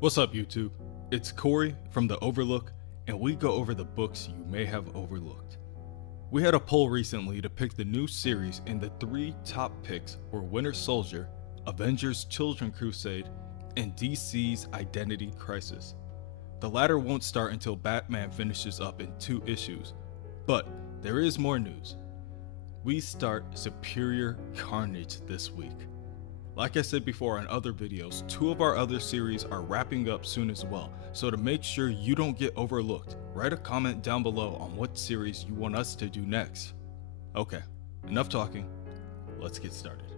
What's up, YouTube? It's Corey from the OverLook, and we go over the books you may have overlooked. We had a poll recently to pick the new series, and the 3 top picks were Winter Soldier, Avengers Children Crusade, and DC's Identity Crisis. The latter won't start until Batman finishes up in 2 issues, but there is more news. We start Superior Carnage this week. Like I said before on other videos, 2 of our other series are wrapping up soon as well, so to make sure you don't get overlooked, write a comment down below on what series you want us to do next. Okay, enough talking, let's get started.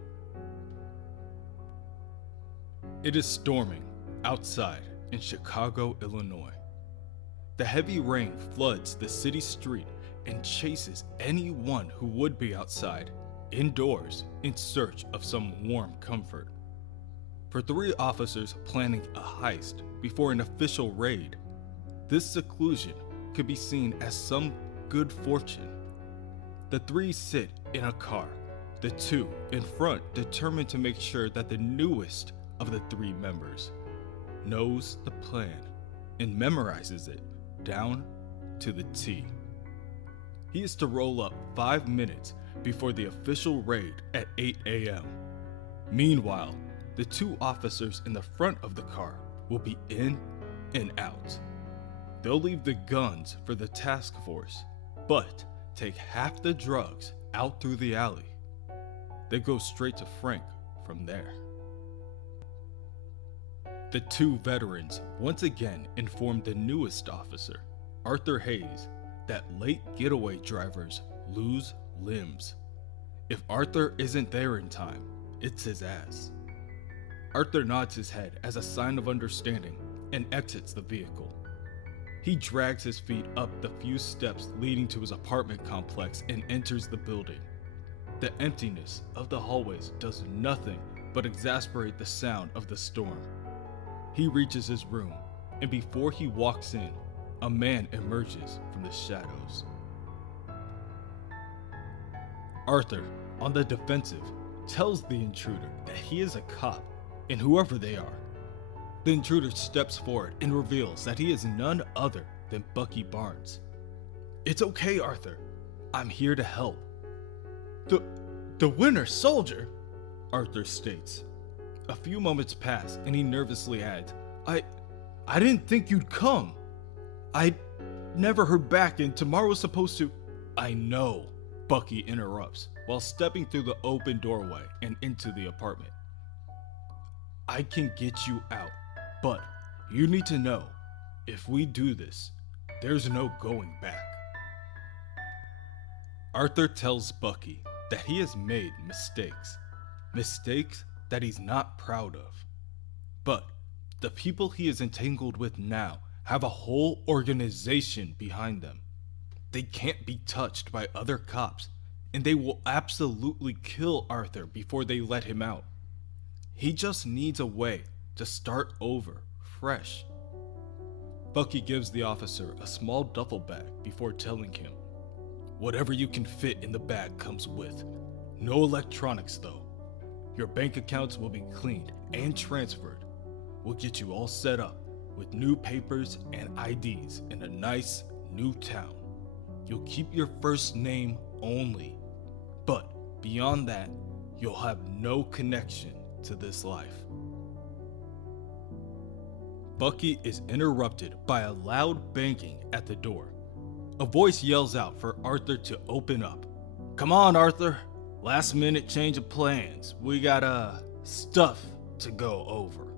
It is storming outside in Chicago, Illinois. The heavy rain floods the city street and chases anyone who would be outside indoors in search of some warm comfort. For 3 officers planning a heist before an official raid, this seclusion could be seen as some good fortune. The 3 sit in a car, the 2 in front determined to make sure that the newest of the 3 members knows the plan and memorizes it down to the T. He is to roll up 5 minutes before the official raid at 8 a.m. Meanwhile, the 2 officers in the front of the car will be in and out. They'll leave the guns for the task force, but take half the drugs out through the alley. They go straight to Frank from there. The 2 veterans once again inform the newest officer, Arthur Hayes, that late getaway drivers lose limbs. If Arthur isn't there in time, it's his ass. Arthur nods his head as a sign of understanding and exits the vehicle. He drags his feet up the few steps leading to his apartment complex and enters the building. The emptiness of the hallways does nothing but exasperate the sound of the storm. He reaches his room, and before he walks in, a man emerges from the shadows. Arthur, on the defensive, tells the intruder that he is a cop, and whoever they are. The intruder steps forward and reveals that he is none other than Bucky Barnes. "It's okay, Arthur. I'm here to help." The Winter Soldier?" Arthur states. A few moments pass, and he nervously adds, I didn't think you'd come. I never heard back, and tomorrow's supposed to..." "I know," Bucky interrupts while stepping through the open doorway and into the apartment. "I can get you out, but you need to know, if we do this, there's no going back." Arthur tells Bucky that he has made mistakes that he's not proud of. But the people he is entangled with now have a whole organization behind them. They can't be touched by other cops, and they will absolutely kill Arthur before they let him out. He just needs a way to start over, fresh. Bucky gives the officer a small duffel bag before telling him, "Whatever you can fit in the bag comes with. No electronics though. Your bank accounts will be cleaned and transferred. We'll get you all set up with new papers and IDs in a nice new town. You'll keep your first name only, but beyond that, you'll have no connection to this life." Bucky is interrupted by a loud banging at the door. A voice yells out for Arthur to open up. "Come on, Arthur. Last minute change of plans. We got stuff to go over."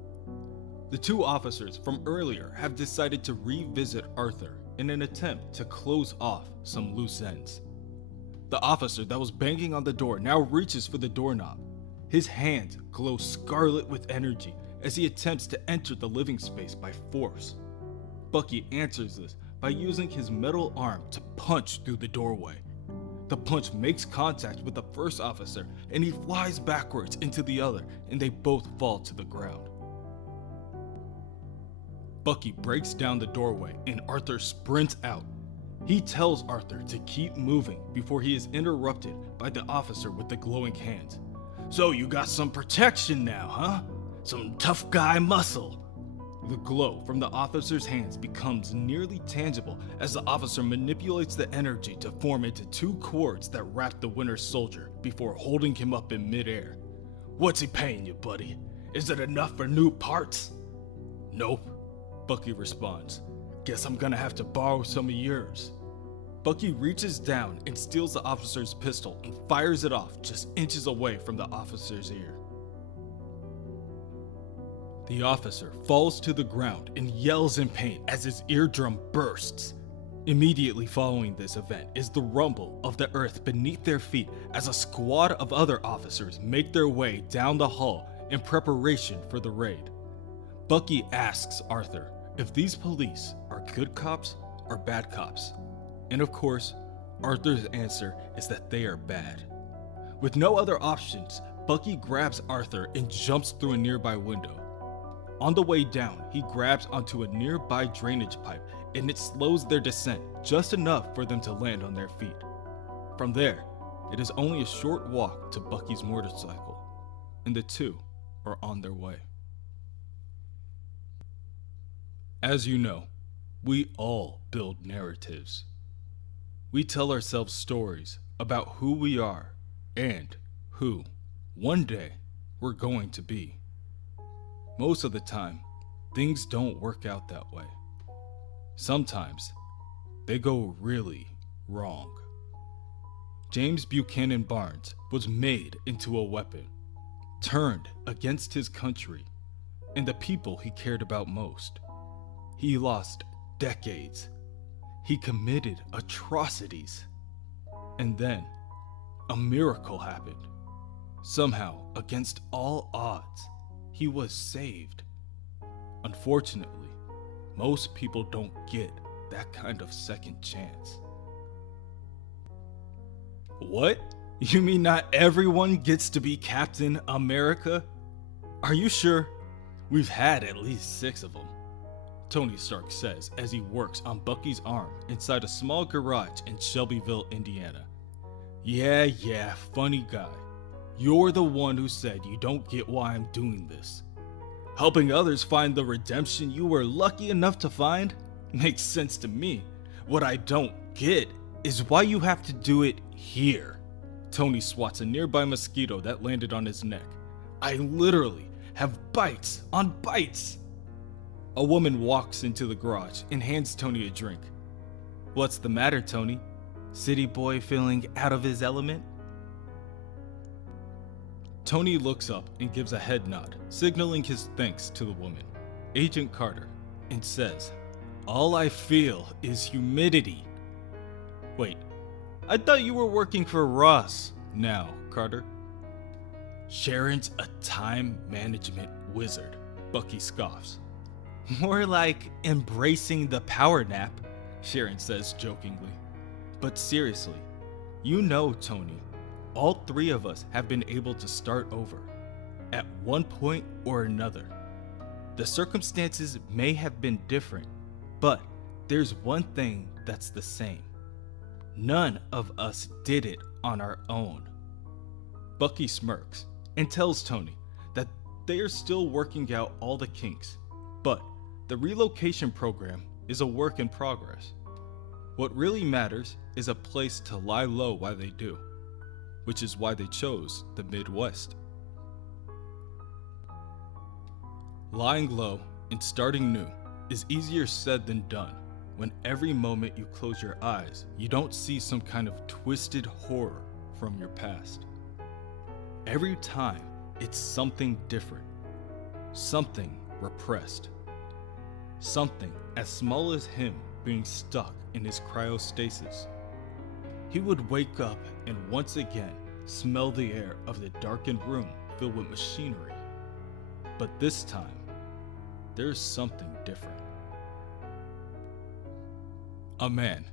The 2 officers from earlier have decided to revisit Arthur in an attempt to close off some loose ends. The officer that was banging on the door now reaches for the doorknob. His hands glow scarlet with energy as he attempts to enter the living space by force. Bucky answers this by using his metal arm to punch through the doorway. The punch makes contact with the first officer, and he flies backwards into the other, and they both fall to the ground. Bucky breaks down the doorway, and Arthur sprints out. He tells Arthur to keep moving before he is interrupted by the officer with the glowing hands. "So you got some protection now, huh? Some tough guy muscle." The glow from the officer's hands becomes nearly tangible as the officer manipulates the energy to form into two cords that wrap the winter soldier before holding him up in midair. "What's he paying you, buddy? Is it enough for new parts?" "Nope," Bucky responds. "Guess I'm gonna have to borrow some of yours." Bucky reaches down and steals the officer's pistol and fires it off just inches away from the officer's ear. The officer falls to the ground and yells in pain as his eardrum bursts. Immediately following this event is the rumble of the earth beneath their feet as a squad of other officers make their way down the hall in preparation for the raid. Bucky asks Arthur if these police are good cops or bad cops. And of course, Arthur's answer is that they are bad. With no other options, Bucky grabs Arthur and jumps through a nearby window. On the way down, he grabs onto a nearby drainage pipe and it slows their descent just enough for them to land on their feet. From there, it is only a short walk to Bucky's motorcycle, and the two are on their way. As you know, we all build narratives. We tell ourselves stories about who we are and who, one day, we're going to be. Most of the time, things don't work out that way. Sometimes, they go really wrong. James Buchanan Barnes was made into a weapon, turned against his country and the people he cared about most. He lost decades. He committed atrocities. And then, a miracle happened. Somehow, against all odds, he was saved. Unfortunately, most people don't get that kind of second chance. What? You mean not everyone gets to be Captain America? Are you sure? We've had at least 6 of them, Tony Stark says as he works on Bucky's arm inside a small garage in Shelbyville, Indiana. Yeah, funny guy. You're the one who said you don't get why I'm doing this. Helping others find the redemption you were lucky enough to find makes sense to me. What I don't get is why you have to do it here. Tony swats a nearby mosquito that landed on his neck. I literally have bites on bites. A woman walks into the garage and hands Tony a drink. What's the matter, Tony? City boy feeling out of his element? Tony looks up and gives a head nod, signaling his thanks to the woman, Agent Carter, and says, All I feel is humidity. Wait, I thought you were working for Ross now, Carter. Sharon's a time management wizard, Bucky scoffs. More like embracing the power nap, Sharon says jokingly. But seriously, you know, Tony, all 3 of us have been able to start over, at one point or another. The circumstances may have been different, but there's one thing that's the same. None of us did it on our own. Bucky smirks and tells Tony that they are still working out all the kinks, but the relocation program is a work in progress. What really matters is a place to lie low while they do, which is why they chose the Midwest. Lying low and starting new is easier said than done when every moment you close your eyes, you don't see some kind of twisted horror from your past. Every time, it's something different, something repressed, something as small as him being stuck in his cryostasis. He would wake up and once again smell the air of the darkened room filled with machinery. But this time, there's something different. A man,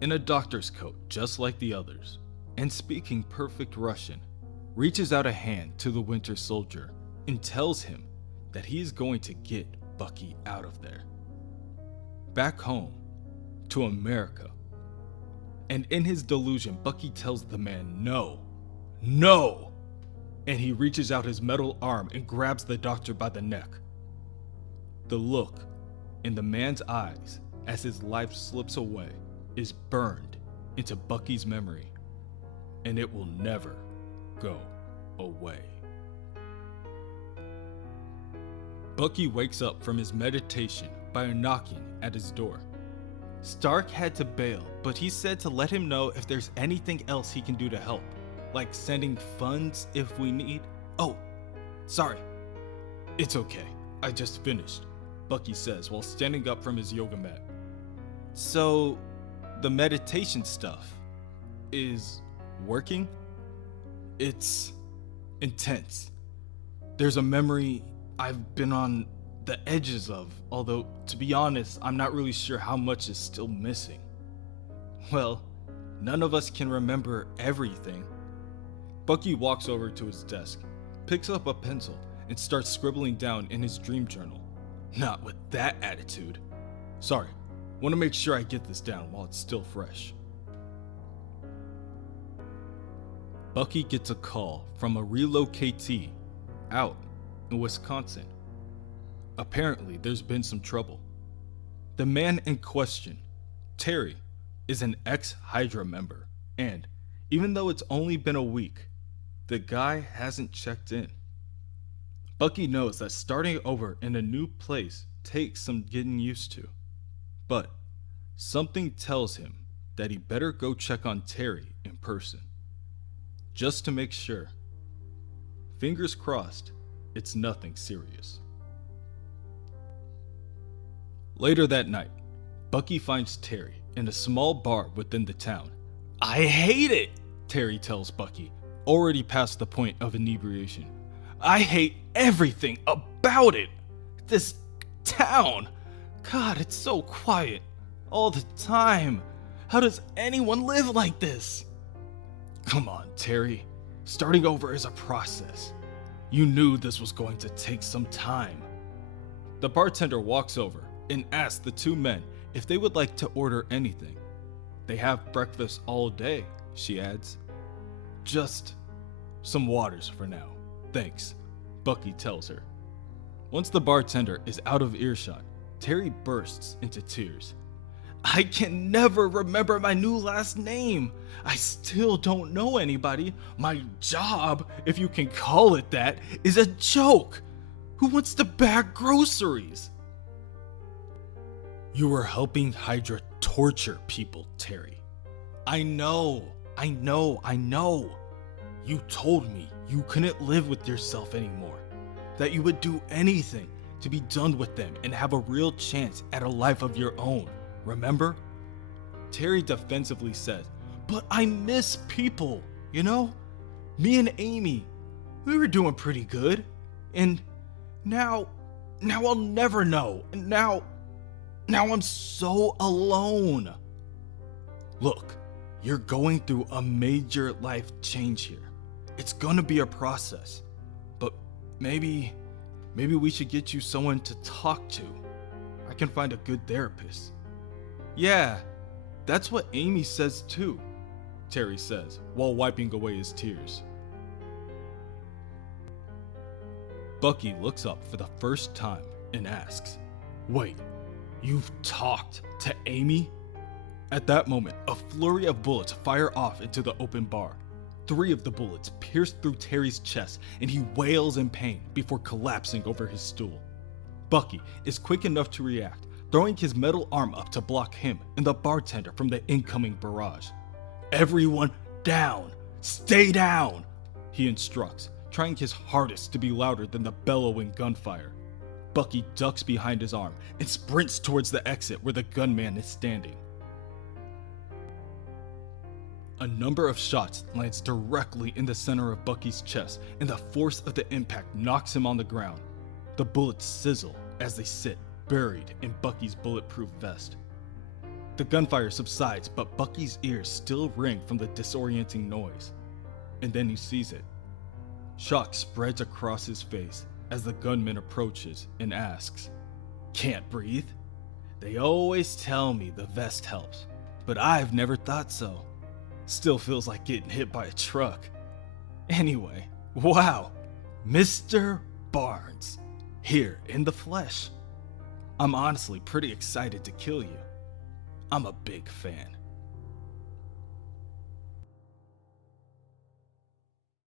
in a doctor's coat just like the others, and speaking perfect Russian, reaches out a hand to the Winter Soldier and tells him that he is going to get Bucky out of there. Back home, to America. And in his delusion, Bucky tells the man no. And he reaches out his metal arm and grabs the doctor by the neck. The look in the man's eyes as his life slips away is burned into Bucky's memory, and it will never go away. Bucky wakes up from his meditation by a knocking at his door. Stark had to bail, but he said to let him know if there's anything else he can do to help, like sending funds if we need. Oh, sorry. It's okay. I just finished, Bucky says while standing up from his yoga mat. So, the meditation stuff is working? It's intense. There's a memory I've been on the edges of, although, to be honest, I'm not really sure how much is still missing. Well, none of us can remember everything. Bucky walks over to his desk, picks up a pencil, and starts scribbling down in his dream journal. Not with that attitude. Sorry, want to make sure I get this down while it's still fresh. Bucky gets a call from a relocatee out in Wisconsin. Apparently, there's been some trouble. The man in question, Terry, is an ex-Hydra member, and even though it's only been a week, the guy hasn't checked in. Bucky knows that starting over in a new place takes some getting used to, but something tells him that he better go check on Terry in person, just to make sure. Fingers crossed, it's nothing serious. Later that night, Bucky finds Terry in a small bar within the town. I hate it, Terry tells Bucky, already past the point of inebriation. I hate everything about it. This town. God, it's so quiet. All the time. How does anyone live like this? Come on, Terry. Starting over is a process. You knew this was going to take some time. The bartender walks over and asks the two men if they would like to order anything. They have breakfast all day, she adds. Just some waters for now. Thanks, Bucky tells her. Once the bartender is out of earshot, Terry bursts into tears. I can never remember my new last name. I still don't know anybody. My job, if you can call it that, is a joke. Who wants to bag groceries? You were helping Hydra torture people, Terry. I know. You told me you couldn't live with yourself anymore. That you would do anything to be done with them and have a real chance at a life of your own. Remember? Terry defensively says, but I miss people, you know? Me and Amy, we were doing pretty good. And now I'll never know. And now I'm so alone. Look, you're going through a major life change here. It's gonna be a process. But maybe we should get you someone to talk to. I can find a good therapist. Yeah, that's what Amy says too, Terry says, while wiping away his tears. Bucky looks up for the first time and asks, wait, you've talked to Amy? At that moment, a flurry of bullets fire off into the open bar. 3 of the bullets pierce through Terry's chest and he wails in pain before collapsing over his stool. Bucky is quick enough to react, throwing his metal arm up to block him and the bartender from the incoming barrage. Everyone down! Stay down! He instructs, trying his hardest to be louder than the bellowing gunfire. Bucky ducks behind his arm and sprints towards the exit where the gunman is standing. A number of shots lands directly in the center of Bucky's chest, and the force of the impact knocks him on the ground. The bullets sizzle as they sit buried in Bucky's bulletproof vest. The gunfire subsides, but Bucky's ears still ring from the disorienting noise. And then he sees it. Shock spreads across his face as the gunman approaches and asks, "Can't breathe?" They always tell me the vest helps, but I've never thought so. Still feels like getting hit by a truck. Anyway, wow, Mr. Barnes, here in the flesh. I'm honestly pretty excited to kill you. I'm a big fan.